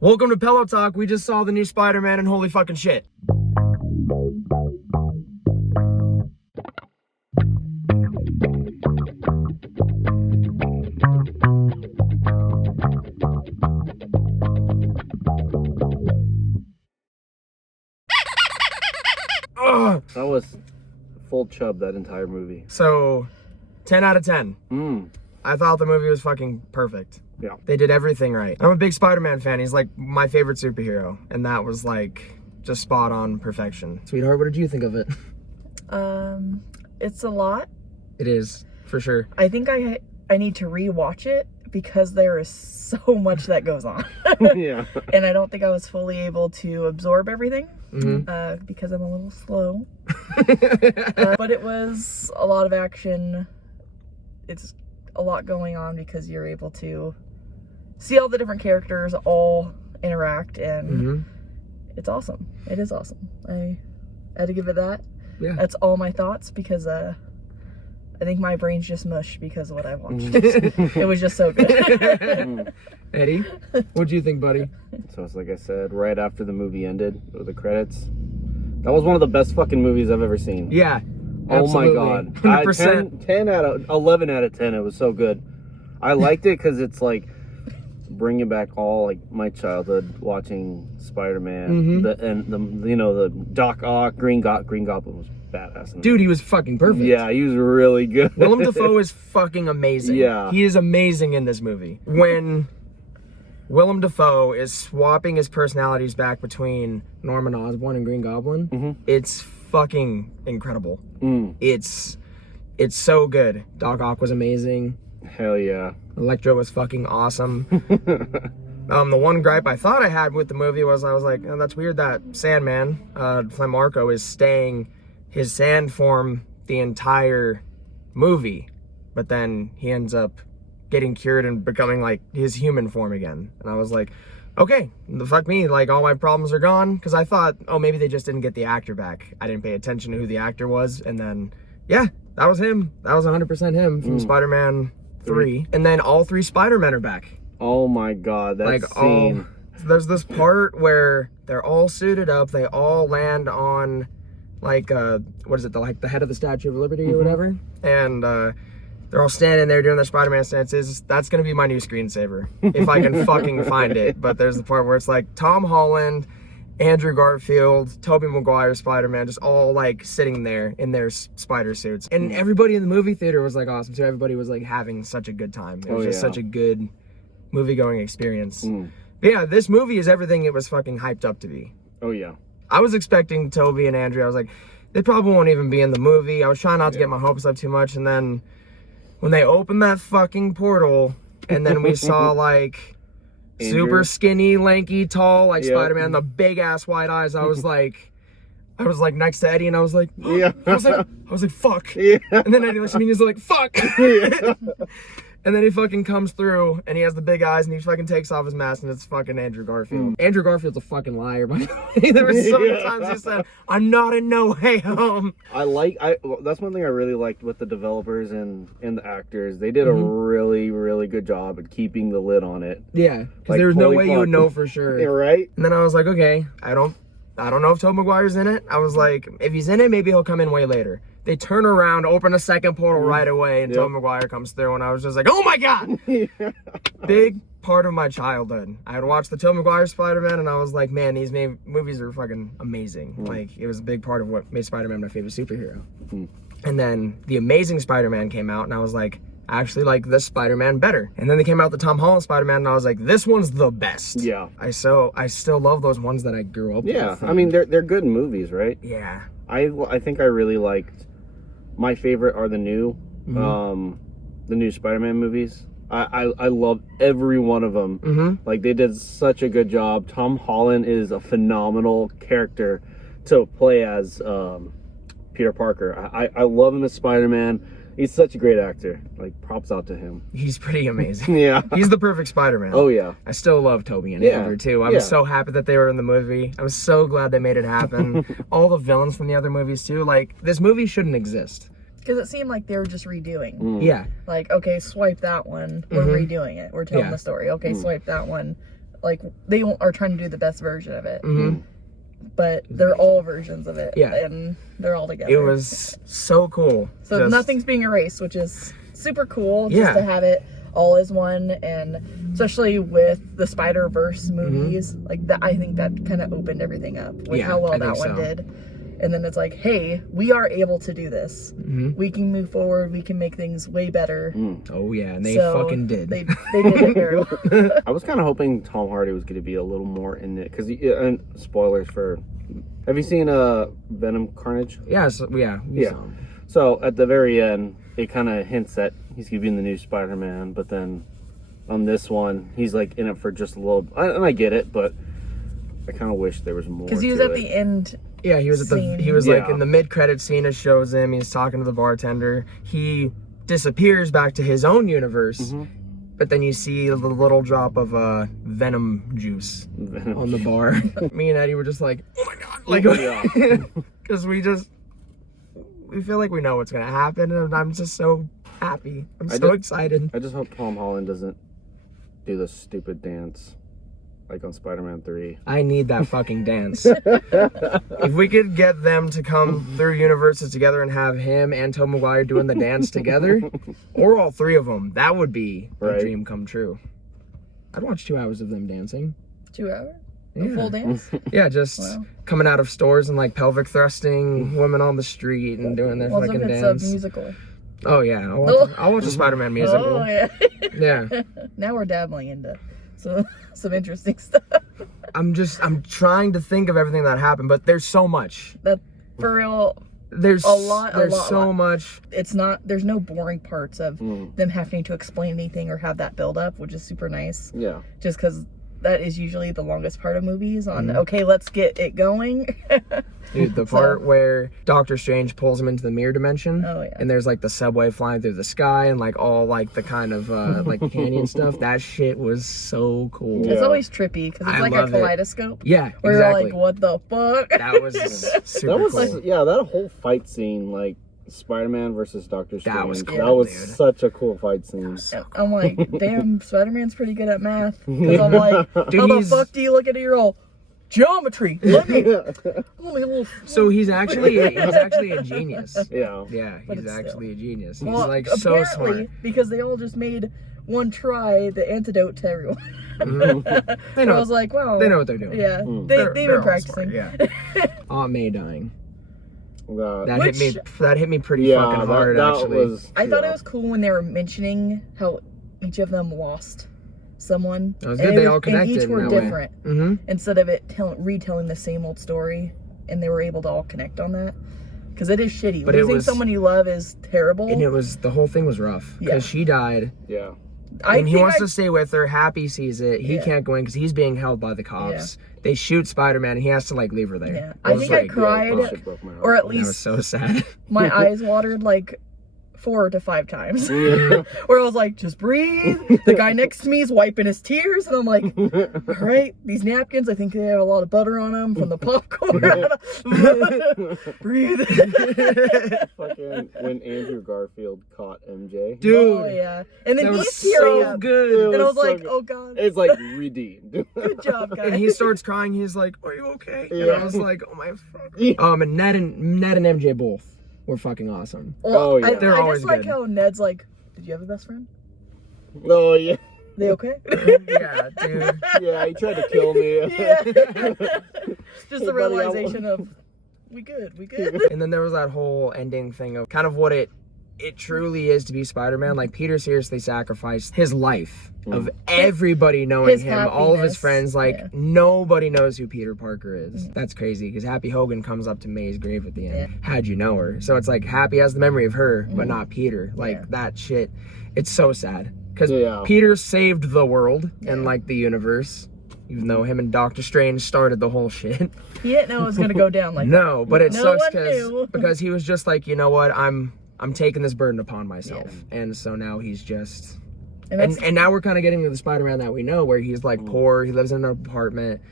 Welcome to Pillow Talk. We just saw the new Spider-Man and holy fucking shit. That was full chub, that entire movie. So, 10 out of 10. I thought the movie was fucking perfect. Yeah. They did everything right. I'm a big Spider-Man fan. He's like my favorite superhero. And that was like just spot on perfection. Sweetheart, what did you think of it? It's a lot. It is, for sure. I think I need to rewatch it because there is so much that goes on. Yeah. And I don't think I was fully able to absorb everything because I'm a little slow. But it was a lot of action. It's a lot going on because you're able to see all the different characters all interact, and it's awesome. It is awesome. I had to give it that. Yeah. That's all my thoughts because I think my brain's just mush because of what I watched. It was just so good. Eddie, what'd you think, buddy? So it's like I said, right after the movie ended, with the credits, that was one of the best fucking movies I've ever seen. Yeah. Oh Absolutely. my god. 100%. 10 out of 11 out of 10. It was so good. I liked it because it's like bringing back all like my childhood watching Spider-Man. The Doc Ock, Green Goblin was badass. Dude, he was fucking perfect. Yeah, he was really good. Willem Dafoe is fucking amazing. Yeah. He is amazing in this movie. When Willem Dafoe is swapping his personalities back between Norman Osborn and Green Goblin, it's fucking incredible. It's so good. Doc Ock was amazing. Hell yeah. Electro was fucking awesome. The one gripe I thought I had with the movie was I was like, oh, that's weird that Sandman, Flem Marco, is staying his sand form the entire movie, but then he ends up getting cured and becoming like his human form again. And I was like, okay, the fuck me, like all my problems are gone. Because I thought, oh, maybe they just didn't get the actor back. I didn't pay attention to who the actor was, and then yeah, that was him. That was 100% him from Spider-Man 3. And then all 3 Spider-Men are back. Oh my god, that Like scene. There's this part where they're all suited up. They all land on like what is it? The head of the Statue of Liberty or whatever. And they're all standing there doing their Spider-Man stances. That's gonna be my new screensaver if I can fucking find it. But there's the part where it's like Tom Holland, Andrew Garfield, Tobey Maguire, Spider-Man, just all like sitting there in their spider suits. And everybody in the movie theater was like awesome too. Everybody was like having such a good time. It was just such a good movie-going experience. But yeah, this movie is everything it was fucking hyped up to be. Oh yeah. I was expecting Tobey and Andrew. I was like, they probably won't even be in the movie. I was trying not to get my hopes up too much. And then when they opened that fucking portal and then we saw like super skinny, lanky, tall, like Spider-Man, the big ass white eyes, I was like next to Eddie and I was like, Yeah. I was like, fuck. Yeah. And then Eddie looks at me and he's like, fuck. And then he fucking comes through and he has the big eyes and he fucking takes off his mask and it's fucking Andrew Garfield. Andrew Garfield's a fucking liar, by the way. There were so many times he said, I'm not in No Way Home. That's one thing I really liked with the developers and the actors. They did a really, really good job at keeping the lid on it. Yeah, because Like, there was no holy way you fuck. would know for sure. Yeah, right? And then I was like, okay, I don't know if Tobey Maguire's in it. I was like, if he's in it, maybe he'll come in way later. They turn around, open a second portal right away, and Tobey Maguire comes through, and I was just like, oh my god! Big part of my childhood. I had watched the Tobey Maguire Spider-Man, and I was like, man, these movies are fucking amazing. Like, it was a big part of what made Spider-Man my favorite superhero. And then The Amazing Spider-Man came out, and I was like, I actually like this Spider-Man better. And then they came out with the Tom Holland Spider-Man, and I was like, this one's the best. Yeah. I still love those ones that I grew up with. Yeah, I mean, they're good movies, right? Yeah. I think I really liked, my favorite are the new Spider-Man movies. I love every one of them. Like, they did such a good job. Tom Holland is a phenomenal character to play as Peter Parker. I love him as Spider-Man. He's such a great actor. Like, props out to him. He's pretty amazing. Yeah. He's the perfect Spider-Man. Oh, yeah. I still love Tobey and Andrew, too. I'm so happy that they were in the movie. I'm so glad they made it happen. All the villains from the other movies, too. Like, this movie shouldn't exist. Because it seemed like they were just redoing. Yeah. Like, okay, swipe that one. We're redoing it. We're telling the story. Okay, swipe that one. like they are trying to do the best version of it. Mm-hmm. But they're all versions of it. Yeah. And they're all together. It was so cool. So Just- nothing's being erased, which is super cool. Yeah. Just to have it all as one, and especially with the Spider-Verse movies, like that, I think that kind of opened everything up with how well I that think one so. did. And then it's like, hey, we are able to do this. Mhm. We can move forward. We can make things way better. Oh yeah, and they So fucking did. They did it very well. I was kind of hoping Tom Hardy was going to be a little more in it because, and spoilers for. Have you seen Venom Carnage? Yeah, so, yeah. we Yeah. saw 'em. So at the very end, it kind of hints that he's going to be in the new Spider-Man, but then on this one, he's like in it for just a little. And I get it, but I kind of wish there was more. Because he was to at it. the end. Yeah, he was at the. Scene. He was like Yeah. in the mid-credit scene. It shows him. He's talking to the bartender. He disappears back to his own universe, but then you see the little drop of venom juice Venom. on the bar. Me and Eddie were just like, oh my god, like, Yeah. because we feel like we know what's gonna happen, and I'm just so happy. I'm so excited. I just hope Tom Holland doesn't do this stupid dance like on Spider-Man 3. I need that fucking dance. If we could get them to come through universes together and have him and Tobey Maguire doing the dance together, or all three of them, that would be a Right. dream come true. I'd watch 2 hours of them dancing. 2 hours? Yeah. A full dance? Yeah, just Wow. coming out of stores and like pelvic thrusting women on the street and doing their Also, if fucking it's dance. a musical. Oh yeah, I'll watch a Spider-Man musical. Oh, yeah. Yeah. Now we're dabbling into some interesting stuff. I'm trying to think of everything that happened, but there's so much. That, for real, There's A lot, so much. it's not, there's no boring parts of them having to explain anything or have that build up, which is super nice. Yeah. Just because that is usually the longest part of movies on, okay, let's get it going. Dude, the part where Doctor Strange pulls him into the mirror dimension, Oh, yeah. and there's like the subway flying through the sky and like all like the kind of like canyon stuff. That shit was so cool. It's Yeah. always trippy because it's I like a love it. kaleidoscope. Yeah, Where exactly. you're like, what the fuck? That was super That was cool. yeah, that whole fight scene, like Spider-Man versus Doctor Strange. That was cool, That was dude. such a cool fight scene. And I'm like, damn, Spider-Man's pretty good at math. Because I'm like, Dude, how the he's- fuck do you look at it? You're all, geometry. Let me. So he's actually a genius. Yeah. Yeah, But he's it's actually a genius. He's Well, like so apparently, smart. because they all just made one try the antidote to everyone. They And I know. was like, wow. They know what they're doing. Yeah, They're they've been all practicing. smart, yeah. Aunt May dying. That Which- hit me pretty yeah, fucking hard. that Actually, was. I thought yeah. it was cool when they were mentioning how each of them lost someone. That was And good. it They all connected And each in were that way. different. Mm-hmm. Instead of it retelling the same old story, and they were able to all connect on that. Because it is shitty. But it Losing was- someone you love is terrible. And the whole thing was rough because Yeah. she died, Yeah. I and he think wants to stay with her. Happy sees it. He Yeah. can't go in because he's being held by the cops. They shoot Spider-Man, and he has to like leave her there. Yeah. That I was, think I like, cried, that shit broke my heart. or at That was least so sad. my eyes watered like 4 to 5 times. Yeah. Where I was like, just breathe. The guy next to me is wiping his tears, and I'm like, all right, these napkins, I think they have a lot of butter on them from the popcorn. Breathe. Fucking when Andrew Garfield caught MJ. Dude, Oh, yeah. And then that he's was tearing so up. good. And I was so like, good. oh, God. It's like redeemed. Good job, guys. And he starts crying. He's like, "Are you okay?" And Yeah. I was like, "Oh my fuck." Yeah. And Ned and MJ both were fucking awesome. Well, Oh, yeah. They're I always just like good. how Ned's like, did you have a best friend? Oh yeah. They okay? Yeah, dude. Yeah, he tried to kill me. Yeah. Just Hey, the buddy, I realization of, we good. And then there was that whole ending thing of kind of what it truly is to be Spider-Man. Like Peter seriously sacrificed his life of everybody knowing His him, all of his happiness, friends. Like yeah. nobody knows who Peter Parker is. That's crazy because Happy Hogan comes up to May's grave at the end. How'd you know her? So it's like Happy has the memory of her, but not Peter. Like Yeah. that shit. It's so sad because Yeah. Peter saved the world and Yeah. like the universe. Even though him and Doctor Strange started the whole shit. He didn't know it was going to go down like that. No, but it No sucks one knew. because he was just like, you know what, I'm taking this burden upon myself, and so now he's just, And that's, and now we're kind of getting to the Spider-Man that we know, where he's like poor, he lives in an apartment,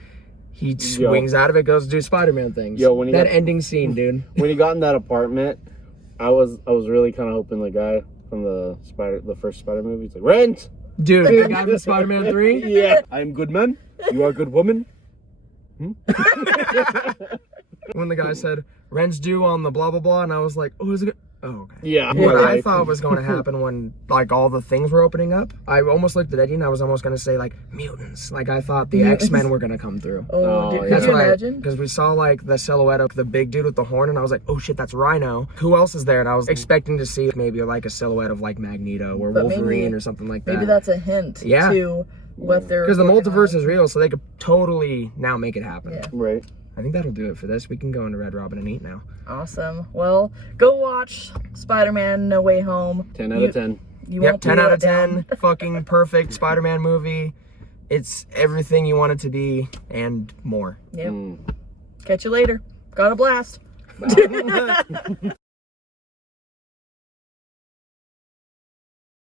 he swings out of it, goes to do Spider-Man things. Yo, when he that got- ending scene, dude. When he got in that apartment, I was really kind of hoping the guy from the first Spider movie, he's like, Rent! Dude, the guy from Spider-Man 3. Yeah. I'm Goodman. You are a good woman? When the guy said, rent's due on the blah, blah, blah, and I was like, oh, is it? Oh, okay. Yeah. What I like- thought was going to happen when, like, all the things were opening up, I almost looked at Eddie and I was almost going to say, like, mutants. Like, I thought the X-Men were going to come through. Oh, yeah. could That's you what imagine? Because we saw, like, the silhouette of the big dude with the horn, and I was like, oh, shit, that's Rhino. Who else is there? And I was expecting to see maybe, like, a silhouette of, like, Magneto or But Wolverine maybe- or something like that. Maybe that's a hint Yeah. to what they're. Because the working multiverse on. is real, so they could totally now make it happen. Yeah. Right. I think that'll do it for this. We can go into Red Robin and eat now. Awesome. Well, go watch Spider-Man No Way Home. 10 out of 10. You Yep, won't be 10 out let of 10. down. Fucking perfect Spider-Man movie. It's everything you want it to be and more. Yep. Catch you later. Got a blast. Bye.